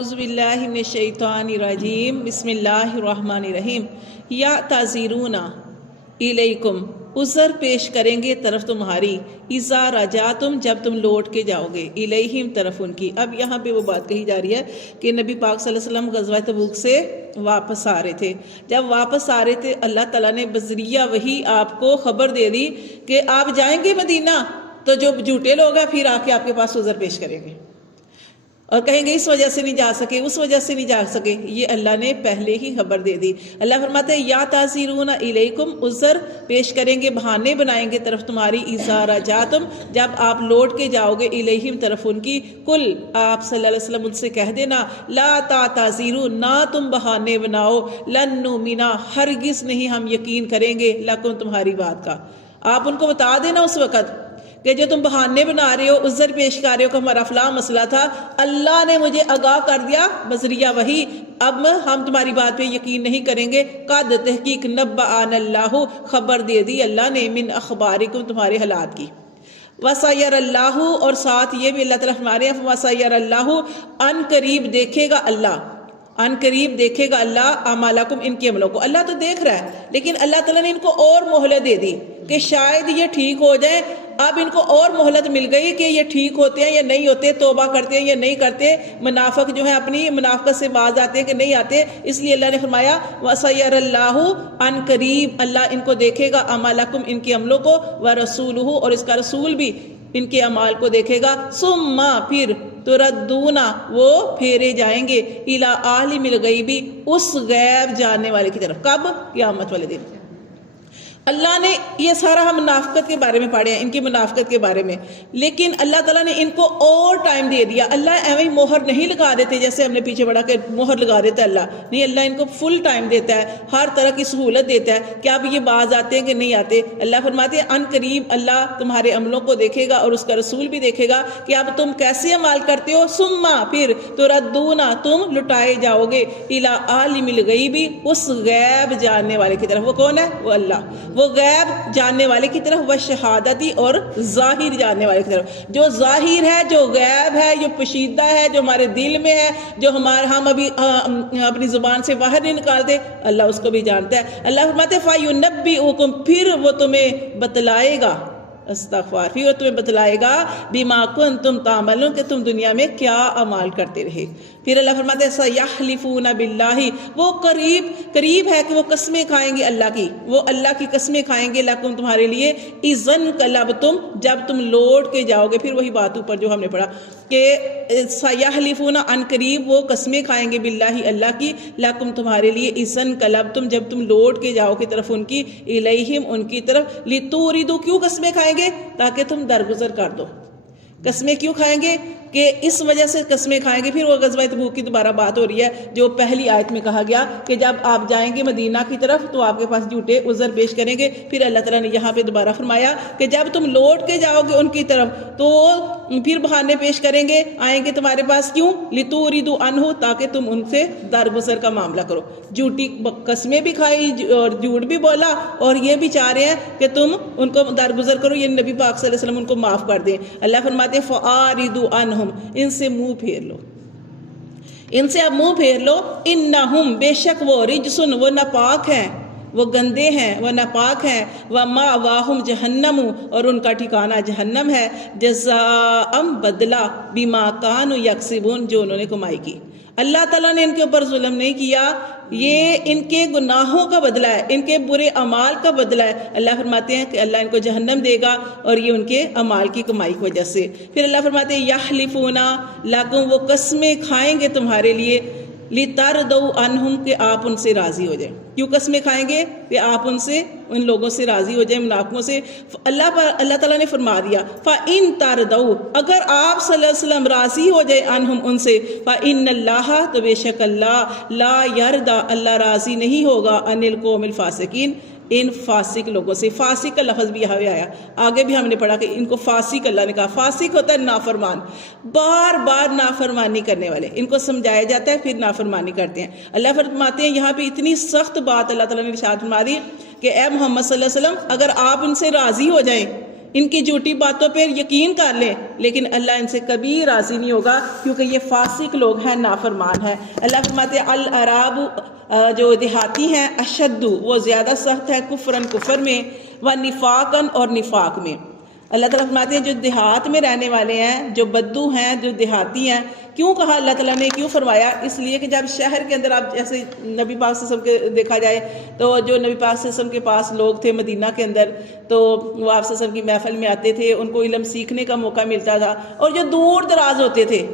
اعوذ باللہ من الشیطان الرجیم بسم اللہ الرحمن الرحیم یا تعذیرون الیکم عذر پیش کریں گے طرف تمہاری اذا رجعتم جب تم لوٹ کے جاؤ گے الیہم طرف ان کی۔ اب یہاں پہ وہ بات کہی جا رہی ہے کہ نبی پاک صلی اللہ علیہ وسلم غزوہ تبوک سے واپس آ رہے تھے۔ جب واپس آ رہے تھے اللہ تعالیٰ نے بذریعہ وحی آپ کو خبر دے دی کہ آپ جائیں گے مدینہ تو جو جھوٹے لوگ ہیں پھر آ کے آپ کے پاس عذر پیش کریں گے اور کہیں گے اس وجہ سے نہیں جا سکے اس وجہ سے نہیں جا سکے۔ یہ اللہ نے پہلے ہی خبر دے دی۔ اللہ فرماتے ہیں یا تعذیرون الیکم عذر پیش کریں گے، بہانے بنائیں گے طرف تمہاری اذا رجعتم جب آپ لوٹ کے جاؤ گے الیہم طرف ان کی۔ کل آپ صلی اللہ علیہ وسلم ان سے کہہ دینا لا تعتذروا نہ تم بہانے بناؤ، لن نؤمن ہرگز نہیں ہم یقین کریں گے لکم تمہاری بات کا۔ آپ ان کو بتا دینا اس وقت کہ جو تم بہانے بنا رہے ہو عذر پیش کر رہے ہو کہ ہمارا فلاں مسئلہ تھا، اللہ نے مجھے آگاہ کر دیا بذریعہ وحی، اب ہم تمہاری بات پہ یقین نہیں کریں گے۔ قد تحقیق نبأنا اللہ خبر دے دی اللہ نے من اخبارکم تمہارے حالات کی۔ وَسَيَرَ اللَّهُ اور ساتھ یہ بھی اللہ تعالیٰ فرما رہے ہیں وَسَيَرَ اللَّهُ ان قریب دیکھے گا اللہ، ان قریب دیکھے گا اللہ اعمالکم ان کے عملوں کو۔ اللہ تو دیکھ رہا ہے لیکن اللہ تعالیٰ نے ان کو اور مہلت دے دی کہ شاید یہ ٹھیک ہو جائے۔ اب ان کو اور مہلت مل گئی کہ یہ ٹھیک ہوتے ہیں یا نہیں ہوتے، توبہ کرتے ہیں یا نہیں کرتے۔ منافق جو ہیں اپنی منافقت سے باز آتے ہیں کہ نہیں آتے، اس لیے اللہ نے فرمایا وَسَيَرَ اللَّهُ ان قریب اللہ ان کو دیکھے گا اعمالکم ان کے عملوں کو، وَرَسُولُهُ اور اس کا رسول بھی ان کے اعمال کو دیکھے گا۔ ثم پھر تردون وہ پھیرے جائیں گے الی عالم الغیب اس غیب جاننے والے کی طرف۔ کب؟ قیامت والے دن۔ اللہ نے یہ سارا ہم منافقت کے بارے میں پڑھے ہیں، ان کی منافقت کے بارے میں، لیکن اللہ تعالیٰ نے ان کو اور ٹائم دے دیا۔ اللہ ایویں مہر نہیں لگا دیتے جیسے ہم نے پیچھے پڑھا کہ مہر لگا دیتا ہے اللہ نہیں، اللہ ان کو فل ٹائم دیتا ہے، ہر طرح کی سہولت دیتا ہے کہ اب یہ باز آتے ہیں کہ نہیں آتے۔ اللہ فرماتے ہیں ان قریب اللہ تمہارے عملوں کو دیکھے گا اور اس کا رسول بھی دیکھے گا کہ اب تم کیسے عمال کرتے ہو۔ ثم پھر تردون تم لٹائے جاؤ گے الی عالم الغیب اس غیب جاننے والے کی طرف۔ وہ کون ہے؟ وہ اللہ، وہ غیب جاننے والے کی طرف، وہ شہادتی اور ظاہر جاننے والے کی طرف۔ جو ظاہر ہے، جو غیب ہے، جو پوشیدہ ہے، جو ہمارے دل میں ہے، جو ہم ابھی اپنی زبان سے باہر نہیں نکالتے، اللہ اس کو بھی جانتا ہے۔ اللہ فرماتے ہیں فَيُنَبِّئُكُمْ پھر وہ تمہیں بتلائے گا، استغفار، پھر وہ تمہیں بتلائے گا بِمَا كُنتُمْ تَعْمَلُونَ کہ تم دنیا میں کیا اعمال کرتے رہے۔ پھر اللہ فرماتے ہیں سَيَحْلِفُونَ بِاللَّهِ وہ قریب ہے کہ وہ قسمیں کھائیں گے اللہ کی، وہ اللہ کی قسمیں کھائیں گے لَكُمْ تمہارے لیے اِذًا انقلبتم جب تم لوٹ کے جاؤ گے۔ پھر وہی بات اوپر جو ہم نے پڑھا کہ سَيَحْلِفُونَ ان قریب وہ قسمیں کھائیں گے باللہ اللہ کی لَكُمْ تمہارے لیے اِذًا انقلبتم جب تم لوٹ کے جاؤ کی طرف ان کی، الیہم ان کی طرف، لِتُورِدُوا کیوں قسمیں کھائیں گے؟ تاکہ تم درگزر کر دو۔ قسمیں کیوں کھائیں گے؟ کہ اس وجہ سے قسمیں کھائیں گے۔ پھر وہ غزوہ تبوک کی دوبارہ بات ہو رہی ہے جو پہلی آیت میں کہا گیا کہ جب آپ جائیں گے مدینہ کی طرف تو آپ کے پاس جھوٹے عذر پیش کریں گے۔ پھر اللہ تعالیٰ نے یہاں پہ دوبارہ فرمایا کہ جب تم لوٹ کے جاؤ گے ان کی طرف تو پھر بہانے پیش کریں گے، آئیں گے تمہارے پاس، کیوں؟ لِتُورِدُوا عَنْهُ تاکہ تم ان سے درگزر کا معاملہ کرو۔ جھوٹی قسمیں بھی کھائی اور جھوٹ بھی بولا اور یہ بھی چاہ رہے ہیں کہ تم ان کو درگزر کرو، یہ نبی پاک صلی اللہ علیہ وسلم ان کو معاف کر دیں۔ اللہ فرماتے ہیں فَآرِدُوا عَنْهُمْ ان سے منہ پھیر لو، ان سے اب منہ پھیر لو۔ انہم بے شک وہ رجسن وہ ناپاک ہیں، وہ گندے ہیں، وہ ناپاک ہیں، ومأواہم جہنم اور ان کا ٹھکانہ جہنم ہے، جزاء بدلہ بما کانوا یکسبون جو انہوں نے کمائی کی۔ اللہ تعالیٰ نے ان کے اوپر ظلم نہیں کیا، یہ ان کے گناہوں کا بدلہ ہے، ان کے برے اعمال کا بدلہ ہے۔ اللہ فرماتے ہیں کہ اللہ ان کو جہنم دے گا اور یہ ان کے اعمال کی کمائی کی وجہ سے۔ پھر اللہ فرماتے ہیں یحلفون لکم وہ قسمیں کھائیں گے تمہارے لیے، لِتَرْضَوْا عَنْهُمْ کہ آپ ان سے راضی ہو جائیں۔ کیوں قسمیں کھائیں گے؟ کہ آپ ان لوگوں سے راضی ہو جائیں، منافقوں سے۔ اللہ تعالیٰ نے فرما دیا فَإِن تَرْضَوْا اگر آپ صلی اللہ علیہ وسلم راضی ہو جائے عنہم ان سے، فَإِنَّ اللَّهَ تو بے شک اللہ لا يَرْضَى اللہ راضی نہیں ہوگا عن القوم الفاسقین ان فاسق لوگوں سے۔ فاسق کا لفظ بھی یہاں پہ آیا، آگے بھی ہم نے پڑھا کہ ان کو فاسق اللہ نے کہا۔ فاسق ہوتا ہے نافرمان، بار بار نافرمانی کرنے والے، ان کو سمجھایا جاتا ہے پھر نافرمانی کرتے ہیں۔ اللہ فرماتے ہیں یہاں پہ اتنی سخت بات اللہ تعالیٰ نے ارشاد فرما دی کہ اے محمد صلی اللہ علیہ وسلم اگر آپ ان سے راضی ہو جائیں ان کی جھوٹی باتوں پہ یقین کر لیں، لیکن اللہ ان سے کبھی راضی نہیں ہوگا، کیونکہ یہ فاسق لوگ ہیں، نافرمان ہیں۔ اللہ فرماتے ہیں العراب، جو دیہاتی ہیں، اشد، وہ زیادہ سخت ہے، کفرن، کفر میں، و نفاقن، اور نفاق میں۔ اللہ تعالیٰ فرماتے ہیں جو دیہات میں رہنے والے ہیں، جو بدو ہیں، جو دیہاتی ہیں، کیوں کہا اللہ تعالیٰ نے، کیوں فرمایا؟ اس لیے کہ جب شہر کے اندر، آپ جیسے نبی پاک صلی اللہ علیہ وسلم کے دیکھا جائے تو جو نبی پاک صلی اللہ علیہ وسلم کے پاس لوگ تھے مدینہ کے اندر، تو وہ آپ صلی اللہ علیہ وسلم کی محفل میں آتے تھے، ان کو علم سیکھنے کا موقع ملتا تھا، اور جو دور دراز ہوتے تھے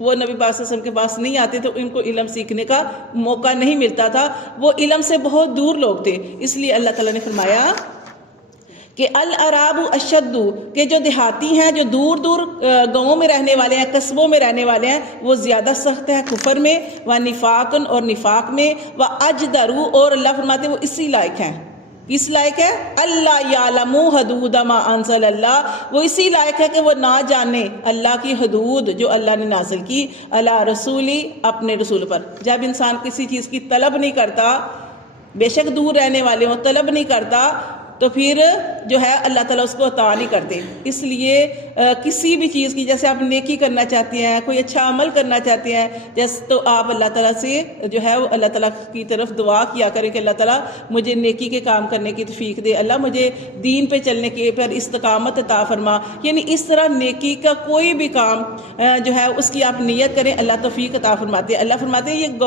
وہ نبی پاک صلی اللہ علیہ وسلم کے پاس نہیں آتے تو ان کو علم سیکھنے کا موقع نہیں ملتا تھا، وہ علم سے بہت دور لوگ تھے۔ اس لیے اللہ تعالیٰ نے فرمایا کہ العراب اشد، کہ جو دیہاتی ہیں، جو دور دور گاؤں میں رہنے والے ہیں، قصبوں میں رہنے والے ہیں، وہ زیادہ سخت ہے کفر میں، و نفاقن، اور نفاق میں، و اجدرو، اور اللہ فرماتے ہیں وہ اسی لائق ہیں۔ اس لائق ہے اللہ یعلموا حدود ما انزل اللہ، وہ اسی لائق ہے کہ وہ نہ جانے اللہ کی حدود جو اللہ نے نازل کی، اللہ رسولی، اپنے رسول پر۔ جب انسان کسی چیز کی طلب نہیں کرتا، بے شک دور رہنے والے ہوں، طلب نہیں کرتا، تو پھر جو ہے اللہ تعالیٰ اس کو عطا نہیں کرتے۔ اس لیے کسی بھی چیز کی، جیسے آپ نیکی کرنا چاہتے ہیں، کوئی اچھا عمل کرنا چاہتے ہیں، جیسے تو آپ اللہ تعالیٰ سے جو ہے اللہ تعالیٰ کی طرف دعا کیا کریں کہ اللہ تعالیٰ مجھے نیکی کے کام کرنے کی توفیق دے، اللہ مجھے دین پہ چلنے کے پر استقامت عطا فرما۔ یعنی اس طرح نیکی کا کوئی بھی کام جو ہے اس کی آپ نیت کریں، اللہ توفیق عطا فرماتے ہیں۔ اللہ فرماتے ہیں یہ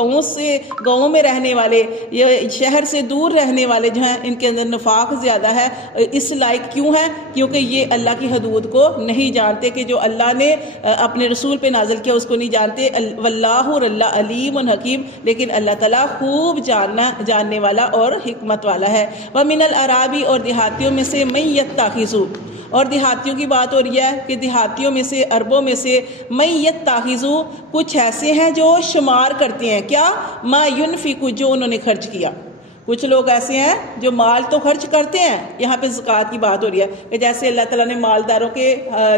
گاؤں میں رہنے والے، یہ شہر سے دور رہنے والے جو ہیں، ان کے اندر نفاق زیادہ ہے۔ اس لائق کیوں ہے؟ کیونکہ یہ اللہ کی حدود کو نہیں جانتے، کہ جو اللہ نے اپنے رسول پہ نازل کیا اس کو نہیں جانتے۔ واللہ، اور اللہ علیم حکیم، لیکن اللہ تعالیٰ خوب جاننے والا اور حکمت والا ہے۔ وَمِنَ الْأَعْرَابِ، اور دیہاتیوں میں سے مَن یتخذ، اور دیہاتیوں کی بات ہو رہی ہے کہ دیہاتیوں میں سے، عربوں میں سے، مَن یتخذ، کچھ ایسے ہیں جو شمار کرتے ہیں، کیا؟ ما ينفق، جو انہوں نے خرچ کیا۔ کچھ لوگ ایسے ہیں جو مال تو خرچ کرتے ہیں، یہاں پہ زکوٰۃ کی بات ہو رہی ہے کہ جیسے اللہ تعالیٰ نے مالداروں کے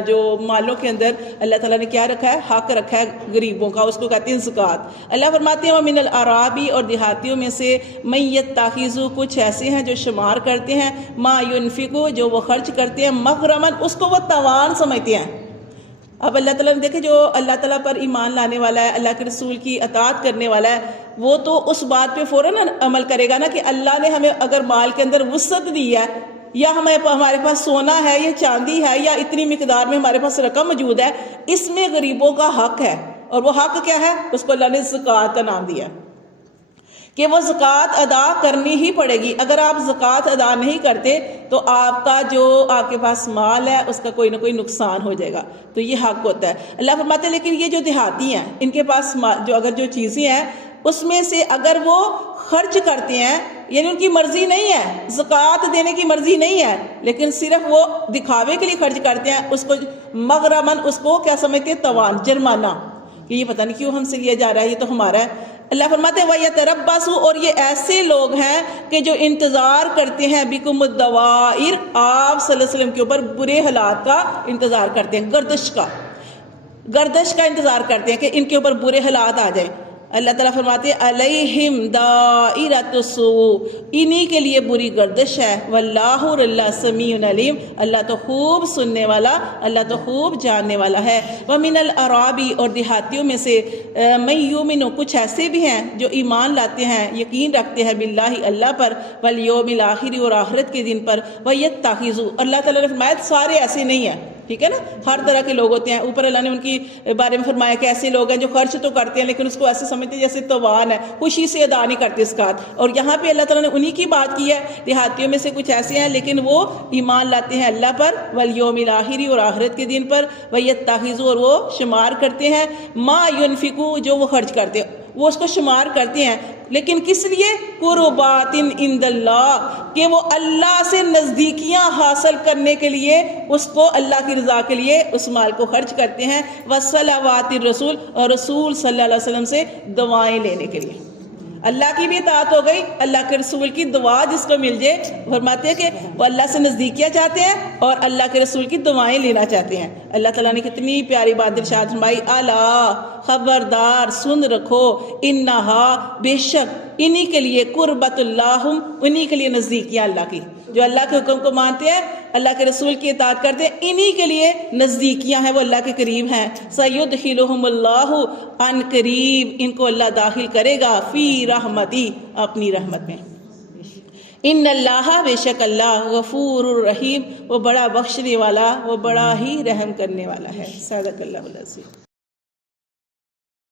جو مالوں کے اندر اللہ تعالیٰ نے کیا رکھا ہے؟ حق رکھا ہے غریبوں کا، اس کو کہتے ہیں زکوٰۃ۔ اللہ فرماتے ہیں وَمِنَ الْأَعْرَابِ، اور دیہاتیوں میں سے، مَن یتخذ، کچھ ایسے ہیں جو شمار کرتے ہیں، ما ينفق، جو وہ خرچ کرتے ہیں، مغرمن، اس کو وہ تاوان سمجھتے ہیں۔ اب اللہ تعالیٰ نے دیکھے جو اللہ تعالیٰ پر ایمان لانے والا ہے، اللہ کے رسول کی اطاعت کرنے والا ہے، وہ تو اس بات پہ فوراً عمل کرے گا نا کہ اللہ نے ہمیں اگر مال کے اندر وسعت دی ہے، یا ہمارے پاس سونا ہے یا چاندی ہے، یا اتنی مقدار میں ہمارے پاس رقم موجود ہے، اس میں غریبوں کا حق ہے، اور وہ حق کیا ہے؟ اس کو اللہ نے زکوٰۃ کا نام دیا ہے کہ وہ زکوٰۃ ادا کرنی ہی پڑے گی۔ اگر آپ زکوٰۃ ادا نہیں کرتے تو آپ کا جو آپ کے پاس مال ہے اس کا کوئی نہ کوئی نقصان ہو جائے گا، تو یہ حق ہوتا ہے۔ اللہ فرماتے ہیں لیکن یہ جو دیہاتی ہیں، ان کے پاس جو چیزیں ہیں، اس میں سے اگر وہ خرچ کرتے ہیں، یعنی ان کی مرضی نہیں ہے، زکوٰۃ دینے کی مرضی نہیں ہے، لیکن صرف وہ دکھاوے کے لیے خرچ کرتے ہیں، اس کو مغرمن، اس کو کیا سمجھتے ہیں؟ تاوان، جرمانہ، کہ یہ پتہ نہیں کیوں ہم سے لیا جا رہا ہے، یہ تو ہمارا ہے۔ اللہ فرماتے ہیں وَيَتَرَبَّصُ، اور یہ ایسے لوگ ہیں کہ جو انتظار کرتے ہیں، بِكُمُ الدَّوَائِرَ، آپ صلی اللہ علیہ وسلم کے اوپر برے حالات کا انتظار کرتے ہیں، گردش کا انتظار کرتے ہیں کہ ان کے اوپر برے حالات آ جائیں۔ اللہ تعالیٰ فرماتے ہیں علیہم دائرۃ السوء، انہی کے لیے بری گردش ہے، واللہ، اللہ سمیع علیم، اللہ تو خوب سننے والا، اللہ تو خوب جاننے والا ہے۔ ومن الأعراب، اور دیہاتیوں میں سے، من یؤمن، کچھ ایسے بھی ہیں جو ایمان لاتے ہیں، یقین رکھتے ہیں، باللہ، اللہ پر، والیوم الآخر، اور آخرت کے دن پر، ویتخذ، اللہ تعالیٰ نے فرمایا سارے ایسے نہیں ہیں، ٹھیک ہے نا، ہر طرح کے لوگ ہوتے ہیں۔ اوپر اللہ نے ان کی بارے میں فرمایا کہ ایسے لوگ ہیں جو خرچ تو کرتے ہیں لیکن اس کو ایسے سمجھتے ہیں جیسے توان ہے، خوشی سے ادا نہیں کرتے زکوٰۃ، اور یہاں پہ اللہ تعالیٰ نے انہی کی بات کی ہے۔ دیہاتیوں میں سے کچھ ایسے ہیں لیکن وہ ایمان لاتے ہیں اللہ پر، والیوم الآخر، اور آخرت کے دن پر، ویتخذ، اور وہ شمار کرتے ہیں، ما ينفق، جو وہ خرچ کرتے ہیں وہ اس کو شمار کرتے ہیں، لیکن کس لیے؟ قربات عند اللہ، کہ وہ اللہ سے نزدیکیاں حاصل کرنے کے لیے، اس کو اللہ کی رضا کے لیے اس مال کو خرچ کرتے ہیں، وصلوات الرسول، اور رسول صلی اللہ علیہ وسلم سے دعائیں لینے کے لیے۔ اللہ کی بھی اطاعت ہو گئی، اللہ کے رسول کی دعا جس کو مل جائے، فرماتے ہیں کہ وہ اللہ سے نزدیکیاں چاہتے ہیں اور اللہ کے رسول کی دعائیں لینا چاہتے ہیں۔ اللہ تعالیٰ نے کتنی پیاری بات ارشاد فرمائی، الا، خبردار، سن رکھو، انہا، بے شک، انہی کے لیے، قربت اللہ، انہی کے لیے نزدیکیاں اللہ کی، جو اللہ کے حکم کو مانتے ہیں اللہ کے رسول کی اطاعت کرتے ہیں، انہی کے لیے نزدیکیاں ہیں، وہ اللہ کے قریب ہیں۔ سَيُدْخِلُهُمُ اللَّهُ، ان قریب ان کو اللہ داخل کرے گا، فی رحمتی، اپنی رحمت میں۔ ان اللہ، بے شک اللہ، غفور الرحیم، وہ بڑا بخشنے والا، وہ بڑا ہی رحم کرنے والا ہے۔ صدق اللہ العظیم۔